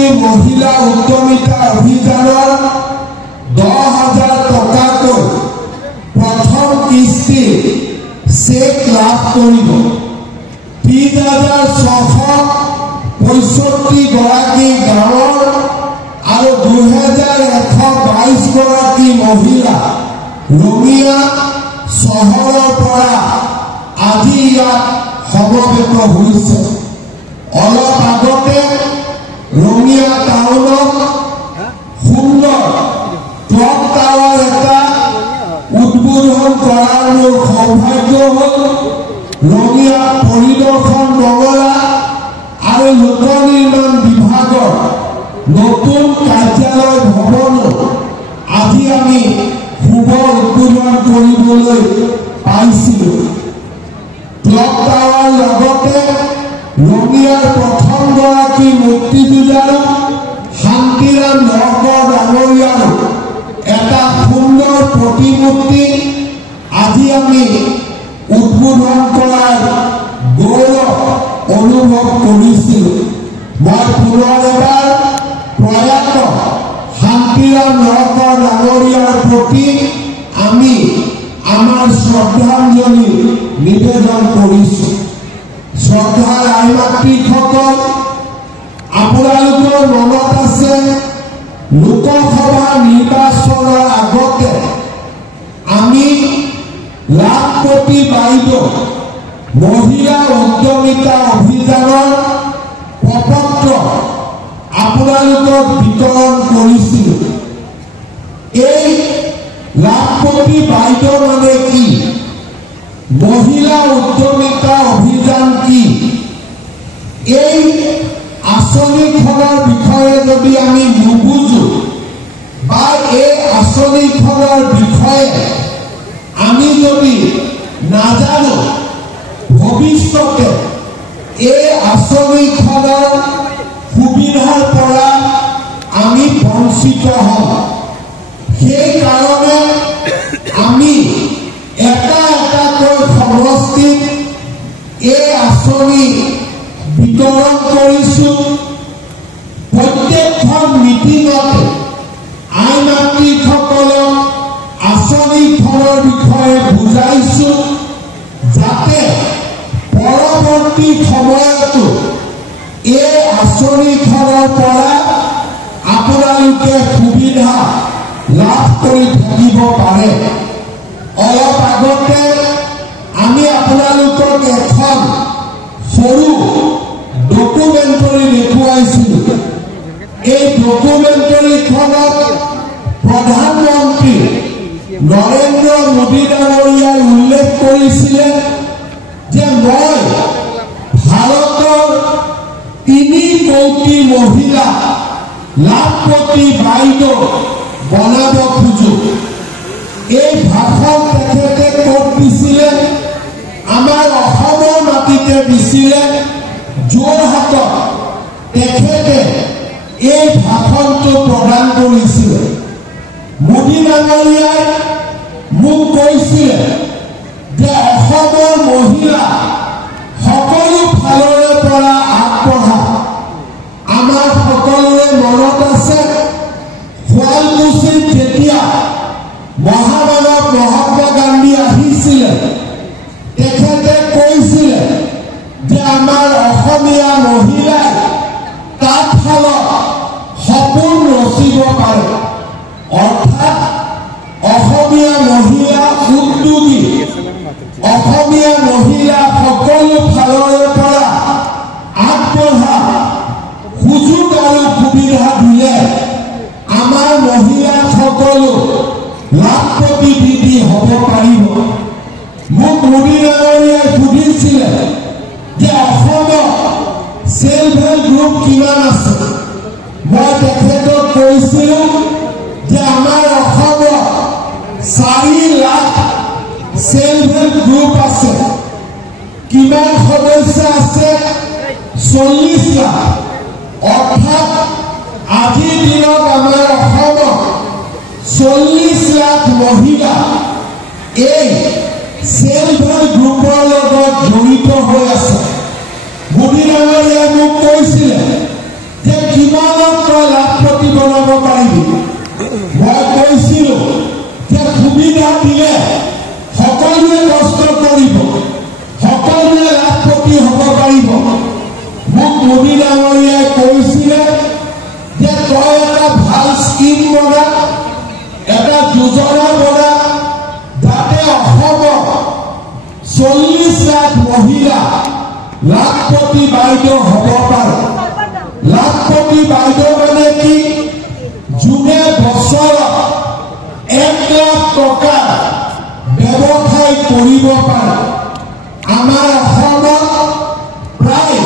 মুখ্যমন্ত্ৰী মহিলা উদ্যমিতা অভিযানৰ 10,000 টকাকৈ প্ৰথম কিস্তি চেক লাভ কৰিব। 3,665 গৰাকী গাঁৱৰ আৰু 2,122 গৰাকী মহিলা ৰঙিয়া চহৰৰ পৰা আজি ইয়াত সমবেত হৈছে। অলপ আগতে ৰঙিয়া টাউনত সুন্দৰ ক্লক টাৱাৰ এটা উদ্বোধন কৰাৰ মোৰ সৌভাগ্য হ'ল। ৰঙিয়া পৰিদৰ্শন বঙলা আৰু লোক নিৰ্মাণ বিভাগৰ নতুন কাৰ্যালয় ভৱনো আজি আমি শুভ উদ্বোধন কৰিবলৈ পাইছিলোঁ। ক্লক টাৱাৰ লগতে ৰঙিয়াৰ প্ৰথমগৰাকী মুক্তিযোদ্ধাৰ শান্তিৰাম নৰকৰ ডাঙৰীয়াৰ এটা সুন্দৰ প্ৰতিমূৰ্তি আজি আমি উদ্বোধন কৰাৰ গৌৰৱ অনুভৱ কৰিছিলোঁ। মই পুনৰ এবাৰ প্ৰয়াত শান্তিৰাম নৰকৰ ডাঙৰীয়াৰ প্ৰতি আমি আমাৰ শ্ৰদ্ধাঞ্জলি নিবেদন কৰিছোঁ। শ্ৰদ্ধাৰ আই মাতৃসকল, আপোনালোকৰ মনত আছে লোকসভা নিৰ্বাচনৰ আগতে আমি লাখপতি বাইদেউ মহিলা উদ্যমিতা অভিযানৰ প্ৰপত্ৰ আপোনালোকক বিতৰণ কৰিছিলোঁ। এই লাখপতি বাইদেউ মানে কি, মহিলা উদ্যমিতা অভিযান কি, এই আঁচনিখনৰ বিষয়ে যদি আমি নুবুজো বা এই আঁচনিখনৰ বিষয়ে আমি যদি নাজানো, ভৱিষ্যতে এই আঁচনিখনৰ সুবিধাৰ পৰা আমি বঞ্চিত হম। সেইকাৰণে আমি এটা এটাকৈ সমষ্টিত এই আঁচনি বিতৰণ কৰিছোঁ। প্ৰত্যেকখন মিটিঙতে আই মাতৃসকলক আঁচনিখনৰ বিষয়ে বুজাইছোঁ, যাতে পৰৱৰ্তী সময়তো এই আঁচনিখনৰ পৰা আপোনালোকে সুবিধা লাভ কৰি থাকিব পাৰে। অলপ আগতে আমি আপোনালোকক এখন সৰু ডকুমেণ্টৰী দেখুৱাইছিলোঁ। এই ডকুমেণ্টৰীখনত প্ৰধানমন্ত্ৰী নৰেন্দ্ৰ মোদী ডাঙৰীয়াই উল্লেখ কৰিছিলে যে মই ভাৰতৰ 3 কোটি মহিলা লাখপতি বাইদেউ বনাব খোজো। এই ভাষণ তেখেতে ক'ত দিছিলে? আমাৰ অসমৰ মাটিতে দিছিলে, যোৰহাটত তেখেতে এই ভাষণটো প্ৰদান কৰিছিলে। মোদী ডাঙৰীয়াই মোক কৈছিলে যে অসমৰ মহিলা সকলো ফালৰে পৰা আগবঢ়া। আমাৰ সকলোৰে মনত আছে শুৱালকুছিত যেতিয়া মহামানৱ মহাত্মা গান্ধী আহিছিলে, তেখেতে কৈছিলে যে আমাৰ অসমীয়া মহিলাই তাঁতশালত সপোন ৰচিব পাৰে। অৰ্থাৎ অসমীয়া মহিলা উদ্যোগী, অসমীয়া মহিলা সকলো ফালৰে পৰা আগবঢ়া। সুযোগ আৰু সুবিধা দিলে আমাৰ মহিলাসকলো লাখপতি দিদি হ'ব পাৰিব। মোক মোদী ডাঙৰীয়াই সুধিছিলে যে অসমত সেলফ হেল্প গ্ৰুপ কিমান আছে। মই তেখেতক কৈছিলোঁ যে আমাৰ অসমত 4 লাখ সেলফ হেল্প গ্ৰুপ আছে। কিমান সদস্য আছে? 40 লাখ। অৰ্থাৎ আজিৰ দিনত আমাৰ অসমত 40 লাখ মহিলা এই সেলফ হেল্প গ্ৰুপৰ লগত জড়িত হৈ আছে। মোদী ডাঙৰীয়াই মোক কৈছিলে যে কিমানত মই কৈছিলোঁ যে সুবিধা দিলে সকলোৱে কষ্ট কৰিব, সকলোৱে লাখপতি হ'ব পাৰিব। মোক মোদী ডাঙৰীয়াই কৈছিলে যে তই এটা ভাল স্কিম বনা, এটা যোজনা বনা, যাতে অসমৰ 40 লাখ মহিলা লাখপতি বাইদেউ হ'ব পাৰে। লাখপতি বাইদেউ মানে কি? যোনে বছৰত 1 লাখ টকা ব্যৱসায় কৰিব পাৰে। আমাৰ অসমত প্ৰায়